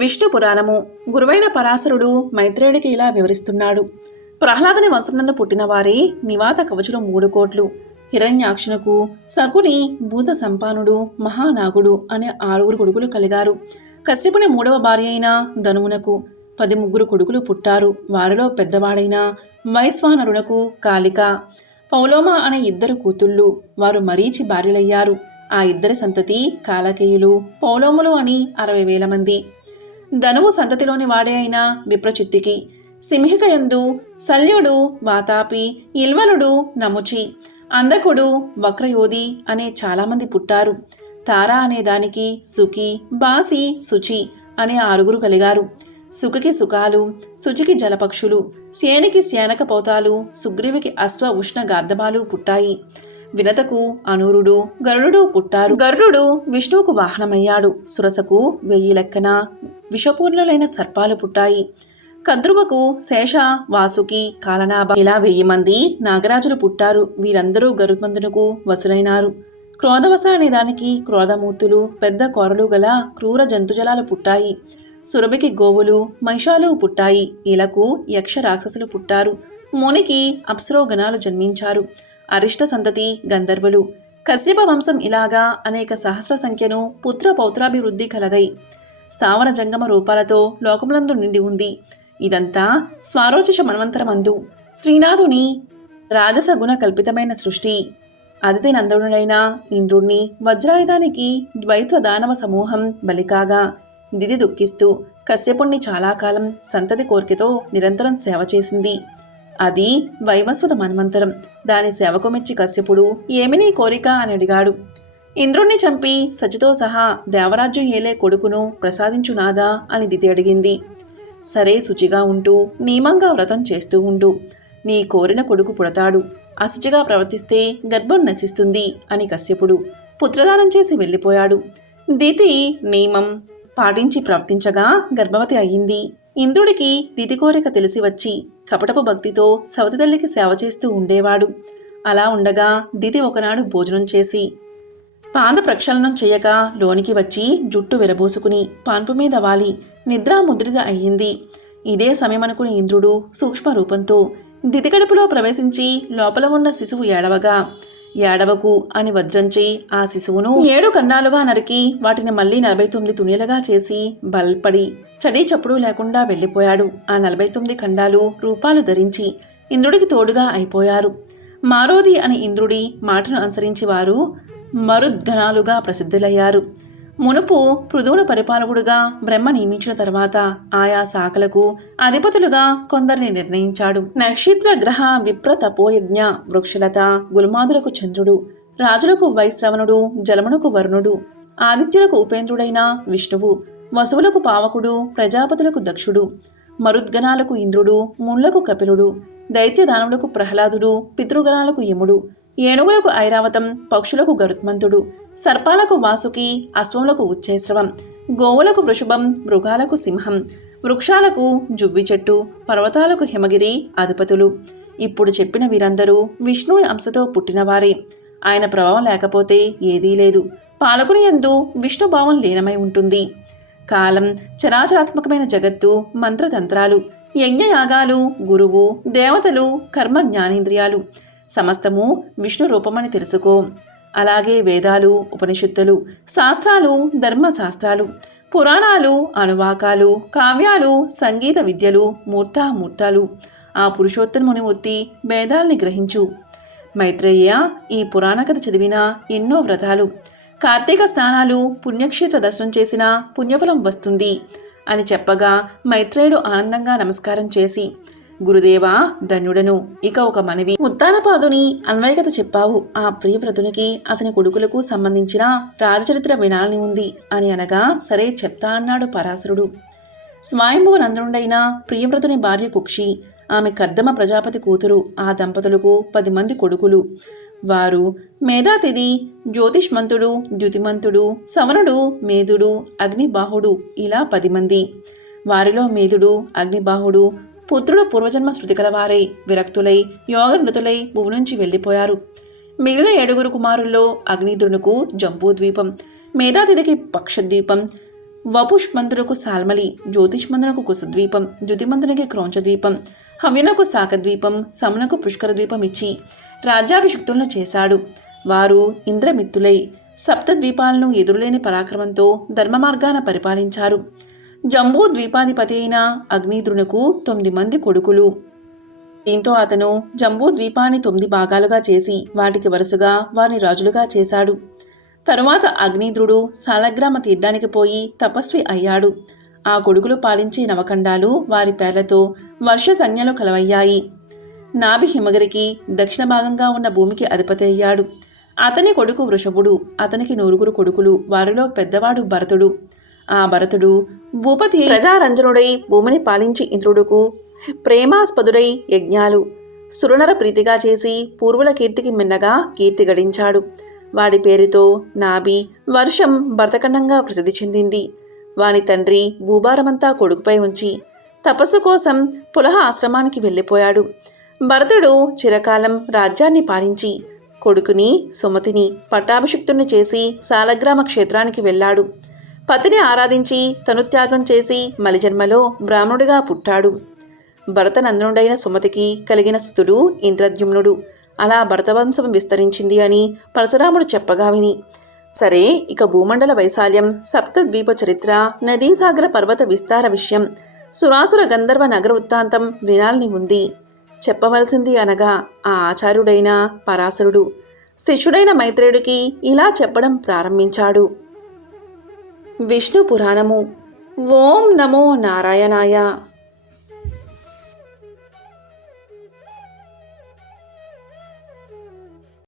విష్ణు పురాణము. గురువైన పరాశరుడు మైత్రేయుడికి ఇలా వివరిస్తున్నాడు. ప్రహ్లాదుని వంశమునందు పుట్టిన వారే నివాత కవచులు 3 కోట్లు. హిరణ్యాక్షునకు సకుని, భూత సంపానుడు, మహానాగుడు అనే 6 కొడుకులు కలిగారు. కశ్యపుని 3వ భార్య అయిన ధనువునకు 13 కొడుకులు పుట్టారు. వారిలో పెద్దవాడైన వైశ్వానరునకు కాళిక, పౌలోమ అనే 2 కూతుళ్ళు. వారు మరీచి భార్యలయ్యారు. ఆ 2 సంతతి కాలకేయులు, పౌలోములు అని 60,000 మంది. ధనువు సంతతిలోని వాడే అయిన విప్రచిత్తికి సింహికయందు శల్యుడు, వాతాపి, ఇల్వలుడు, నముచి, అందకుడు, వక్రయోధి అనే చాలామంది పుట్టారు. తార అనే దానికి సుఖి, బాసి, శుచి అనే 6 కలిగారు. సుఖికి సుఖాలు, శుచికి జలపక్షులు, సేనికి సేనక పోతాలు, సుగ్రీవికి అశ్వ ఉష్ణ గార్ధబాలు పుట్టాయి. వినతకు అనూరుడు, గరుడు పుట్టారు. గరుడు విష్ణువుకు వాహనమయ్యాడు. సురసకు 1000 లెక్కన విషపూర్ణులైన సర్పాలు పుట్టాయి. కద్రువకు శేష, వాసుకి, కాలనాభ ఇలా 1000 మంది నాగరాజులు పుట్టారు. వీరందరూ గరుత్మంతునకు వసులైనారు. క్రోధవస అనే దానికి క్రోధమూర్తులు, పెద్ద కోరలు గల క్రూర జంతుజలాలు పుట్టాయి. సురభికి గోవులు, మహిషాలు పుట్టాయి. ఇలకు యక్ష రాక్షసులు పుట్టారు. మునికి అప్సరోగణాలు జన్మించారు. అరిష్ట సంతతి గంధర్వులు. కశ్యప వంశం ఇలాగా అనేక సహస్ర సంఖ్యను పుత్ర పౌత్రాభివృద్ధి కలదై స్థావర జంగమ రూపాలతో లోకములందు నిండి ఉంది. ఇదంతా స్వారోచిష మన్వంతరమందు శ్రీనాథుని రాజస గుణ కల్పితమైన సృష్టి. అదితి నందనుడైన ఇంద్రుణ్ణి వజ్రాయుధానికి ద్వైత్వ దానవ సమూహం బలికాగా దిది దుఃఖిస్తూ కశ్యపుణ్ణి చాలా కాలం సంతతి కోరికతో నిరంతరం సేవ చేసింది. అది వైవస్వత మన్వంతరం. దాని సేవకు మెచ్చి కశ్యపుడు ఏమి నీ కోరిక అని అడిగాడు. ఇంద్రుణ్ణి చంపి సచితో సహా దేవరాజ్యం ఏలే కొడుకును ప్రసాదించునాదా అని దితి అడిగింది. సరే, శుచిగా ఉంటూ నియమంగా వ్రతం చేస్తూ ఉండు. నీ కోరిన కొడుకు పుడతాడు. అశుచిగా ప్రవర్తిస్తే గర్భం నశిస్తుంది అని కశ్యపుడు పుత్రదానం చేసి వెళ్ళిపోయాడు. దితి నియమం పాటించి ప్రవర్తించగా గర్భవతి అయ్యింది. ఇంద్రుడికి దితి కోరిక తెలిసి వచ్చి కపటపు భక్తితో సవతి తల్లికి సేవ చేస్తూ ఉండేవాడు. అలా ఉండగా దితి ఒకనాడు భోజనం చేసి పాద ప్రక్షాళనం చేయక లోనికి వచ్చి జుట్టు విరబోసుకుని పాన్పు మీద వాలి నిద్రాముద్రిత అయ్యింది. ఇదే సమయమనుకుని ఇంద్రుడు సూక్ష్మ రూపంతో దితి కడుపులో ప్రవేశించి లోపల ఉన్న శిశువు ఏడవగా ఏడవకు అని వజ్రంచి ఆ శిశువును 7 ఖండాలుగా నరికి వాటిని మళ్లీ 49 తునియలుగా చేసి బల్పడి చడీ చప్పుడు లేకుండా వెళ్ళిపోయాడు. ఆ 49 ఖండాలు రూపాలు ధరించి ఇంద్రుడికి తోడుగా అయిపోయారు. మారోది అని ఇంద్రుడి మాటను అనుసరించి వారు మరుద్గణాలుగా ప్రసిద్ధులయ్యారు. మునుపు పృథువును పరిపాలకుడుగా బ్రహ్మ నియమించిన తర్వాత ఆయా శాఖలకు అధిపతులుగా కొందరిని నిర్ణయించాడు. నక్షత్ర గ్రహ విప్ర తపోయజ్ఞ వృక్షలత గుల్మాదులకు చంద్రుడు, రాజులకు వైశ్రవణుడు, జలమునకు వరుణుడు, ఆదిత్యులకు ఉపేంద్రుడైన విష్ణువు, వసువులకు పావకుడు, ప్రజాపతులకు దక్షుడు, మరుద్గణాలకు ఇంద్రుడు, ముళ్లకు కపిలుడు, దైత్యదానవులకు ప్రహ్లాదుడు, పితృగణాలకు యముడు, ఏనుగులకు ఐరావతం, పక్షులకు గరుత్మంతుడు, సర్పాలకు వాసుకి, అశ్వములకు ఉచ్చేశ్రవం, గోవులకు వృషభం, మృగాలకు సింహం, వృక్షాలకు జువ్వి చెట్టు, పర్వతాలకు హిమగిరి అధిపతులు. ఇప్పుడు చెప్పిన వీరందరూ విష్ణుని అంశతో పుట్టినవారే. ఆయన ప్రభావం లేకపోతే ఏదీ లేదు. పాలకుని యందు విష్ణుభావం లీనమై ఉంటుంది. కాలం, చరాచరాత్మకమైన జగత్తు, మంత్రతంత్రాలు, యజ్ఞయాగాలు, గురువు, దేవతలు, కర్మ జ్ఞానేంద్రియాలు సమస్తము విష్ణు రూపమని తెలుసుకో. అలాగే వేదాలు, ఉపనిషత్తులు, శాస్త్రాలు, ధర్మశాస్త్రాలు, పురాణాలు, అనువాకాలు, కావ్యాలు, సంగీత విద్యలు, మూర్తామూర్తాలు ఆ పురుషోత్తముని ఒత్తి వేదాల్ని గ్రహించు. మైత్రేయ, ఈ పురాణ కథ చదివిన ఎన్నో వ్రతాలు, కార్తీక స్నానాలు, పుణ్యక్షేత్ర దర్శనం చేసిన పుణ్యఫలం వస్తుంది అని చెప్పగా మైత్రేయుడు ఆనందంగా నమస్కారం చేసి, గురుదేవా, ధన్యుడను. ఇక ఒక మనవి. ఉత్తానపాదుని అన్వయకత చెప్పావు. ఆ ప్రియవ్రతునికి అతని కొడుకులకు సంబంధించిన రాజచరిత్ర వినాలని ఉంది అని అనగా, సరే చెప్తా అన్నాడు పరాశరుడు. స్వయంభువ నందనుడైన ప్రియవ్రతుని భార్య కుక్షి, ఆమె కర్దమ ప్రజాపతి కూతురు. ఆ దంపతులకు 10 మంది కొడుకులు. వారు మేధాతిథి, జ్యోతిష్మంతుడు, ద్యుతిమంతుడు, సవనుడు, మేధుడు, అగ్నిబాహుడు ఇలా 10 మంది. వారిలో మేధుడు, అగ్నిబాహుడు పుత్రుడు పూర్వజన్మ శృతి కలవారై విరక్తులై యోగనృతులై భూమి నుంచి వెళ్ళిపోయారు. మిగిలిన 7 కుమారుల్లో అగ్నిద్రునుకు జంబూద్వీపం, మేధాతిథికి పక్షద్వీపం, వపుష్మంతులకు సాల్మలి, జ్యోతిష్మంతునకు కుశద్వీపం, జ్యుతిమంతునికి క్రౌంచద్వీపం, హవ్యునకు శాకద్వీపం, సమునకు పుష్కర ద్వీపం ఇచ్చి రాజ్యాభిషిక్తులను చేశాడు. వారు ఇంద్రమిత్తులై సప్తద్వీపాలను ఎదురులేని పరాక్రమంతో ధర్మ మార్గాన పరిపాలించారు. జంబూ ద్వీపాధిపతి అయిన అగ్నిద్రునకు 9 మంది కొడుకులు. దీంతో అతను జంబూ ద్వీపాన్ని 9 భాగాలుగా చేసి వాటికి వరుసగా వారిని రాజులుగా చేశాడు. తరువాత అగ్నిద్రుడు సాలగ్రామ తీర్థానికి పోయి తపస్వి అయ్యాడు. ఆ కొడుకులు పాలించే నవఖండాలు వారి పేర్లతో వర్ష సంజ్ఞలు కలవయ్యాయి. నాభి హిమగిరికి దక్షిణ భాగంగా ఉన్న భూమికి అధిపతి అయ్యాడు. అతని కొడుకు వృషభుడు. అతనికి 9 కొడుకులు. వారిలో పెద్దవాడు భరతుడు. ఆ భరతుడు భూపతి ప్రజారంజనుడై భూమిని పాలించి ఇంద్రుడుకు ప్రేమాస్పదుడై యజ్ఞాలు సురనర ప్రీతిగా చేసి పూర్వుల కీర్తికి మిన్నగా కీర్తి గడించాడు. వాడి పేరుతో నాభి వర్షం భరతఖండంగా ప్రసిద్ధి చెందింది. వాని తండ్రి భూభారమంతా కొడుకుపై ఉంచి తపస్సు కోసం పులహ ఆశ్రమానికి వెళ్ళిపోయాడు. భరతుడు చిరకాలం రాజ్యాన్ని పాలించి కొడుకుని సుమతిని పట్టాభిషిక్తుణ్ణి చేసి సాలగ్రామ క్షేత్రానికి వెళ్ళాడు. పతిని ఆరాధించి తను త్యాగం చేసి మలిజన్మలో బ్రాహ్మణుడిగా పుట్టాడు. భరతనందనుడైన సుమతికి కలిగిన సుతుడు ఇంద్రద్యుమ్నుడు. అలా భరతవంశం విస్తరించింది అని పరశురాముడు చెప్పగా విని, సరే ఇక భూమండల వైశాల్యం, సప్తద్వీప చరిత్ర, నదీసాగర పర్వత విస్తార విషయం, సురాసుర గంధర్వ నగర వృత్తాంతం వినాలని ఉంది. చెప్పవలసింది అనగా ఆ ఆచార్యుడైన పరాశరుడు శిష్యుడైన మైత్రేయుడికి ఇలా చెప్పడం ప్రారంభించాడు. విష్ణు పురాణము. ఓం నమో నారాయణాయ.